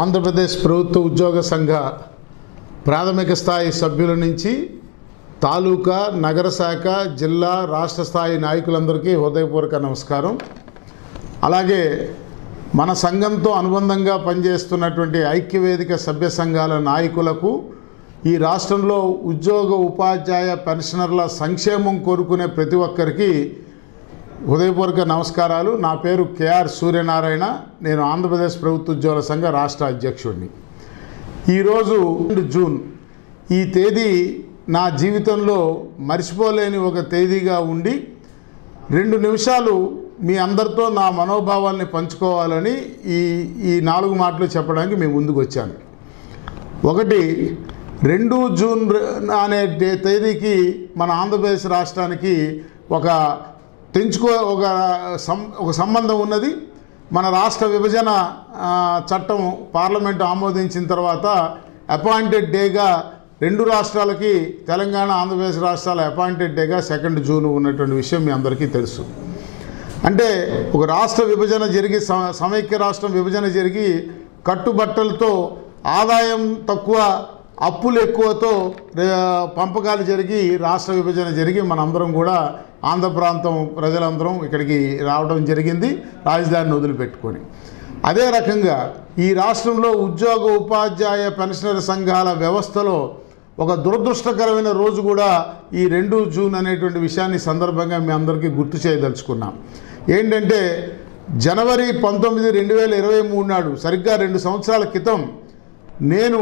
ఆంధ్రప్రదేశ్ ప్రభుత్వ ఉద్యోగ సంఘ ప్రాథమిక స్థాయి సభ్యుల నుంచి తాలూకా నగర శాఖ జిల్లా రాష్ట్ర స్థాయి నాయకులందరికీ హృదయపూర్వక నమస్కారం. అలాగే మన సంఘంతో అనుబంధంగా పనిచేస్తున్నటువంటి ఐక్యవేదిక సభ్య సంఘాల నాయకులకు, ఈ రాష్ట్రంలో ఉద్యోగ ఉపాధ్యాయ పెన్షనర్ల సంక్షేమం కోరుకునే ప్రతి ఒక్కరికి హృదయపూర్వక నమస్కారాలు. నా పేరు కేఆర్ సూర్యనారాయణ. నేను ఆంధ్రప్రదేశ్ ప్రభుత్వ ఉద్యోగుల సంఘ రాష్ట్ర అధ్యక్షుడిని. ఈరోజు 2 జూన్, ఈ తేదీ నా జీవితంలో మర్చిపోలేని ఒక తేదీగా ఉండి 2 నిమిషాలు మీ అందరితో నా మనోభావాల్ని పంచుకోవాలని ఈ 4 మాటలు చెప్పడానికి మేము ముందుకు వచ్చాను. ఒకటి, 2 జూన్ అనే తేదీకి మన ఆంధ్రప్రదేశ్ రాష్ట్రానికి ఒక సంబంధం ఉన్నది. మన రాష్ట్ర విభజన చట్టం పార్లమెంటు ఆమోదించిన తర్వాత అపాయింటెడ్ డేగా 2 రాష్ట్రాలకి, తెలంగాణ ఆంధ్రప్రదేశ్ రాష్ట్రాల అపాయింటెడ్ డేగా 2 జూన్ ఉన్నటువంటి విషయం మీ అందరికీ తెలుసు. అంటే ఒక రాష్ట్ర విభజన జరిగి, సమైక్య రాష్ట్రం విభజన జరిగి, కట్టుబట్టలతో ఆదాయం తక్కువ అప్పులు ఎక్కువతో పంపకాలు జరిగి రాష్ట్ర విభజన జరిగి మనందరం కూడా ఆంధ్ర ప్రాంతం ప్రజలందరం ఇక్కడికి రావడం జరిగింది, రాజధానిని వదిలిపెట్టుకొని. అదే రకంగా ఈ రాష్ట్రంలో ఉద్యోగ ఉపాధ్యాయ పెన్షనర్ సంఘాల వ్యవస్థలో ఒక దురదృష్టకరమైన రోజు కూడా ఈ 2 జూన్ అనేటువంటి విషయాన్ని సందర్భంగా మీ అందరికీ గుర్తు చేయదలుచుకున్నాం. ఏంటంటే, జనవరి 19, 2023 నాడు, సరిగ్గా 2 సంవత్సరాల క్రితం, నేను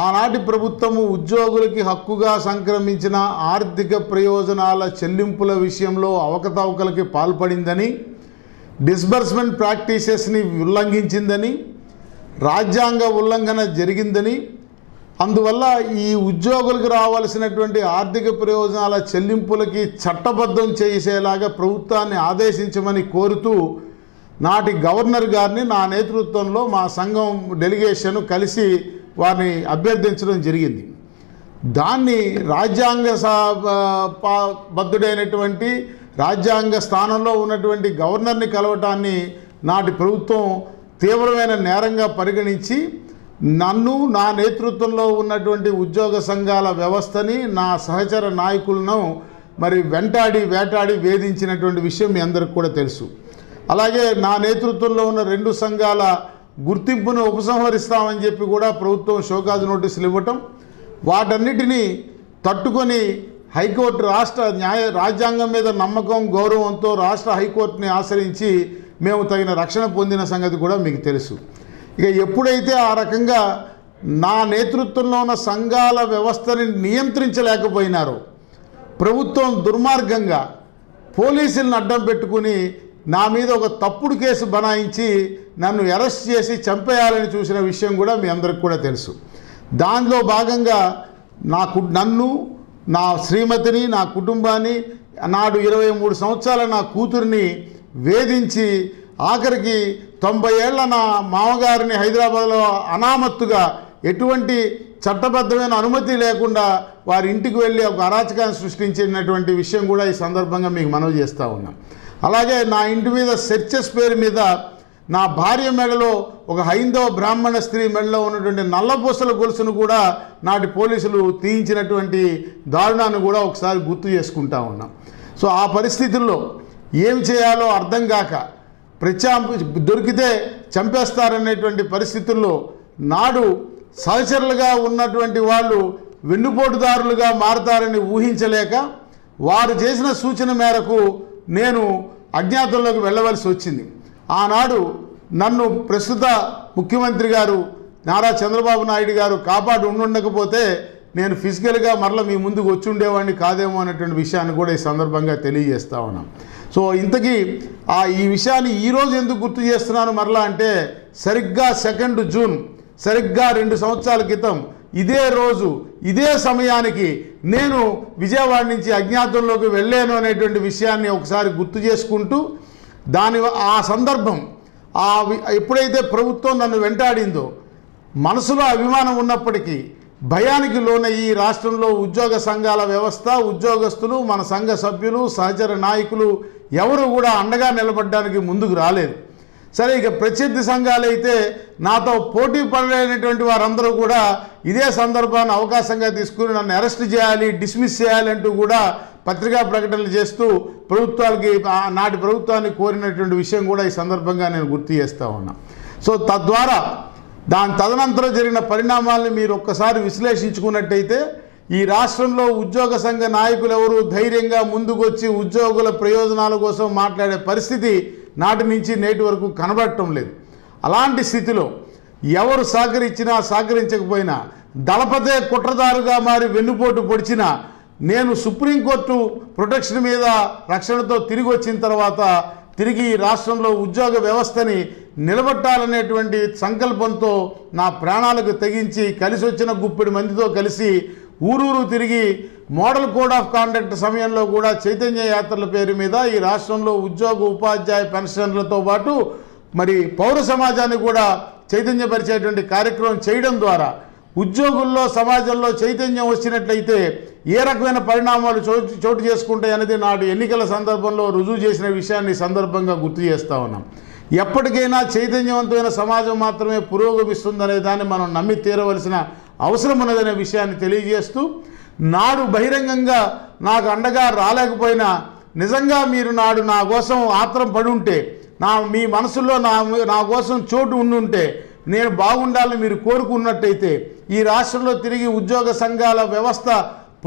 ఆనాటి ప్రభుత్వము ఉద్యోగులకి హక్కుగా సంక్రమించిన ఆర్థిక ప్రయోజనాల చెల్లింపుల విషయంలో అవకతవకలకి పాల్పడిందని, డిస్బర్స్మెంట్ ప్రాక్టీసెస్ని ఉల్లంఘించిందని, రాజ్యాంగ ఉల్లంఘన జరిగిందని, అందువల్ల ఈ ఉద్యోగులకు రావాల్సినటువంటి ఆర్థిక ప్రయోజనాల చెల్లింపులకి చట్టబద్ధం చేసేలాగా ప్రభుత్వాన్ని ఆదేశించమని కోరుతూ నాటి గవర్నర్ గారిని నా నేతృత్వంలో మా సంఘం డెలిగేషన్ కలిసి వారిని అభ్యర్థించడం జరిగింది. దాన్ని రాజ్యాంగ బద్ధుడైనటువంటి, రాజ్యాంగ స్థానంలో ఉన్నటువంటి గవర్నర్ని కలవటాన్ని నాటి ప్రభుత్వం తీవ్రమైన నేరంగా పరిగణించి నన్ను, నా నేతృత్వంలో ఉన్నటువంటి ఉద్యోగ సంఘాల వ్యవస్థని, నా సహచర నాయకులను మరి వేటాడి వేధించినటువంటి విషయం మీ అందరికి కూడా తెలుసు. అలాగే నా నేతృత్వంలో ఉన్న 2 సంఘాల గుర్తింపును ఉపసంహరిస్తామని చెప్పి కూడా ప్రభుత్వం షోకాజ్ నోటీసులు ఇవ్వటం, వాటన్నిటినీ తట్టుకొని హైకోర్టు రాజ్యాంగం మీద నమ్మకం, గౌరవంతో రాష్ట్ర హైకోర్టుని ఆశ్రయించి మేము తగిన రక్షణ పొందిన సంగతి కూడా మీకు తెలుసు. ఇక ఎప్పుడైతే ఆ రకంగా నా నేతృత్వంలో ఉన్న సంఘాల వ్యవస్థని నియంత్రించలేకపోయినారో, ప్రభుత్వం దుర్మార్గంగా పోలీసులను అడ్డం పెట్టుకుని నా మీద ఒక తప్పుడు కేసు బనాయించి నన్ను అరెస్ట్ చేసి చంపేయాలని చూసిన విషయం కూడా మీ అందరికి కూడా తెలుసు. దానిలో భాగంగా నన్ను, నా శ్రీమతిని, నా కుటుంబాన్ని, నాడు 23 సంవత్సరాల నా కూతురిని వేధించి, ఆఖరికి 90 ఏళ్ల నా మామగారిని హైదరాబాద్లో అనామత్తుగా ఎటువంటి చట్టబద్ధమైన అనుమతి లేకుండా వారి ఇంటికి వెళ్ళి ఒక అరాచకాన్ని సృష్టించినటువంటి విషయం కూడా ఈ సందర్భంగా మీకు మనవి చేస్తూ ఉన్నాం. అలాగే నా ఇంటి మీద సెర్చెస్ పేరు మీద నా భార్య మెడలో, ఒక హైందవ బ్రాహ్మణ స్త్రీ మెడలో ఉన్నటువంటి నల్లపూసల గొలుసును కూడా నాటి పోలీసులు తీయించినటువంటి దారుణాన్ని కూడా ఒకసారి గుర్తు చేసుకుంటా ఉన్నాం. సో ఆ పరిస్థితుల్లో ఏం చేయాలో అర్థం కాక, దొరికితే చంపేస్తారనేటువంటి పరిస్థితుల్లో నాడు సహచరులుగా ఉన్నటువంటి వాళ్ళు వెన్నుపోటుదారులుగా మారతారని ఊహించలేక, వారు చేసిన సూచన మేరకు నేను అజ్ఞాతంలోకి వెళ్ళవలసి వచ్చింది. ఆనాడు నన్ను ప్రస్తుత ముఖ్యమంత్రి గారు నారా చంద్రబాబు నాయుడు గారు కాపాడు ఉండకపోతే నేను ఫిజికల్గా మరలా మీ ముందుకు వచ్చి ఉండేవాడిని కాదేమో అనేటువంటి విషయాన్ని కూడా ఈ సందర్భంగా తెలియజేస్తా ఉన్నాం. సో ఇంతకీ ఈ విషయాన్ని ఈరోజు ఎందుకు గుర్తు చేస్తున్నాను మరలా అంటే, సరిగ్గా 2 జూన్, సరిగ్గా 2 సంవత్సరాల క్రితం ఇదే రోజు, ఇదే సమయానికి నేను విజయవాడ నుంచి అజ్ఞాతంలోకి వెళ్ళాను అనేటువంటి విషయాన్ని ఒకసారి గుర్తు చేసుకుంటూ, ఆ సందర్భం, ఎప్పుడైతే ప్రభుత్వం నన్ను వెంటాడిందో, మనసులో అభిమానం ఉన్నప్పటికీ భయానికి లోన ఈ రాష్ట్రంలో ఉద్యోగ సంఘాల వ్యవస్థ, ఉద్యోగస్తులు, మన సంఘ సభ్యులు, సహచర నాయకులు ఎవరు కూడా అండగా నిలబడడానికి ముందుకు రాలేదు. సరే, ఇక ప్రత్యర్థి సంఘాలు అయితే నాతో పోటీ పడలేనటువంటి వారందరూ కూడా ఇదే సందర్భాన్ని అవకాశంగా తీసుకుని నన్ను అరెస్ట్ చేయాలి, డిస్మిస్ చేయాలంటూ కూడా పత్రికా ప్రకటనలు చేస్తూ నాటి ప్రభుత్వాన్ని కోరినటువంటి విషయం కూడా ఈ సందర్భంగా నేను గుర్తు చేస్తూ ఉన్నా. సో తద్వారా తదనంతరం జరిగిన పరిణామాలను మీరు ఒక్కసారి విశ్లేషించుకున్నట్టయితే ఈ రాష్ట్రంలో ఉద్యోగ సంఘ నాయకులు ఎవరు ధైర్యంగా ముందుకొచ్చి ఉద్యోగుల ప్రయోజనాల కోసం మాట్లాడే పరిస్థితి నాటి నుంచి నేటి వరకు కనబడటం లేదు. అలాంటి స్థితిలో ఎవరు సహకరించినా సహకరించకపోయినా దళపతే కుట్రదారుగా మారి వెన్నుపోటు పొడిచినా నేను సుప్రీంకోర్టు ప్రొటెక్షన్ మీద రక్షణతో తిరిగి వచ్చిన తర్వాత తిరిగి ఈ రాష్ట్రంలో ఉద్యోగ వ్యవస్థని నిలబెట్టాలనేటువంటి సంకల్పంతో నా ప్రాణాలకు తెగించి కలిసి వచ్చిన గుప్పెడి మందితో కలిసి ఊరూరు తిరిగి మోడల్ కోడ్ ఆఫ్ కాండక్ట్ సమయంలో కూడా చైతన్య యాత్రల పేరు మీద ఈ రాష్ట్రంలో ఉద్యోగ ఉపాధ్యాయ పెన్షన్లతో పాటు మరి పౌర సమాజాన్ని కూడా చైతన్యపరిచేటువంటి కార్యక్రమం చేయడం ద్వారా ఉద్యోగుల్లో సమాజంలో చైతన్యం వచ్చినట్లయితే ఏ రకమైన పరిణామాలు చోటు చేసుకుంటాయి అనేది నాడు ఎన్నికల సందర్భంలో రుజువు చేసిన విషయాన్ని సందర్భంగా గుర్తు చేస్తూ ఉన్నాం. ఎప్పటికైనా చైతన్యవంతమైన సమాజం మాత్రమే పురోగమిస్తుందనే దాన్ని మనం నమ్మి తీరవలసిన అవసరం ఉన్నదనే విషయాన్ని తెలియజేస్తూ నాడు బహిరంగంగా నాకు అండగా రాలేకపోయినా నిజంగా మీరు నాడు నా కోసం ఆత్రం పడి ఉంటే మీ మనసులో నా కోసం చోటు ఉండుంటే నేను బాగుండాలని మీరు కోరుకున్నట్టయితే ఈ రాష్ట్రంలో తిరిగి ఉద్యోగ సంఘాల వ్యవస్థ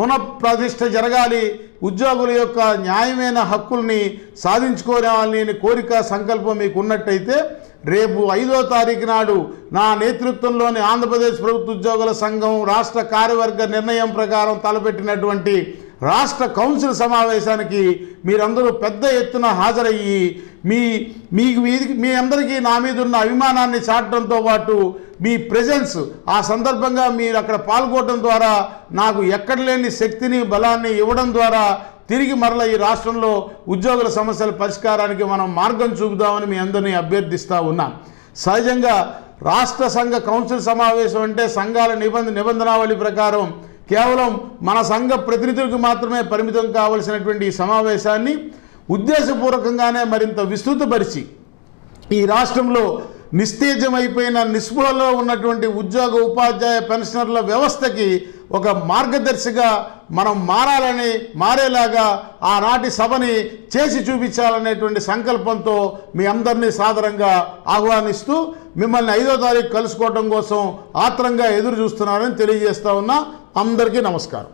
పునఃప్రతిష్ఠ జరగాలి, ఉద్యోగుల యొక్క న్యాయమైన హక్కుల్ని సాధించుకోవాలని కోరిక సంకల్పం మీకు ఉన్నట్టయితే రేపు 5వ తారీఖు నాడు నా నేతృత్వంలోని ఆంధ్రప్రదేశ్ ప్రభుత్వ ఉద్యోగుల సంఘం రాష్ట్ర కార్యవర్గ నిర్ణయం ప్రకారం తలపెట్టినటువంటి రాష్ట్ర కౌన్సిల్ సమావేశానికి మీరందరూ పెద్ద ఎత్తున హాజరయ్యి మీ అందరికీ నా మీద ఉన్న అభిమానాన్ని చాటడంతో పాటు మీ ప్రెజెన్స్ ఆ సందర్భంగా మీరు అక్కడ పాల్గొనడం ద్వారా నాకు ఎక్కడ లేని శక్తిని బలాన్ని ఇవ్వడం ద్వారా తిరిగి మరల ఈ రాష్ట్రంలో ఉద్యోగుల సమస్యల పరిష్కారానికి మనం మార్గం చూపుదామని మీ అందరినీ అభ్యర్థిస్తూ ఉన్నాం. సహజంగా రాష్ట్ర సంఘ కౌన్సిల్ సమావేశం అంటే సంఘాల నిబంధనావళి ప్రకారం కేవలం మన సంఘ ప్రతినిధులకు మాత్రమే పరిమితం కావలసినటువంటి ఈ సమావేశాన్ని ఉద్దేశపూర్వకంగానే మరింత విస్తృతపరిచి ఈ రాష్ట్రంలో నిస్తేజమైపోయిన నిస్పృహలో ఉన్నటువంటి ఉద్యోగ ఉపాధ్యాయ పెన్షనర్ల వ్యవస్థకి ఒక మార్గదర్శిగా మనం మారేలాగా ఆనాటి సభని చేసి చూపించాలనేటువంటి సంకల్పంతో మీ అందరినీ సాదరంగా ఆహ్వానిస్తూ మిమ్మల్ని 5వ తారీఖు కలుసుకోవడం కోసం ఆత్రంగా ఎదురు చూస్తున్నారని తెలియజేస్తా ఉన్నా. అందరికీ నమస్కారం.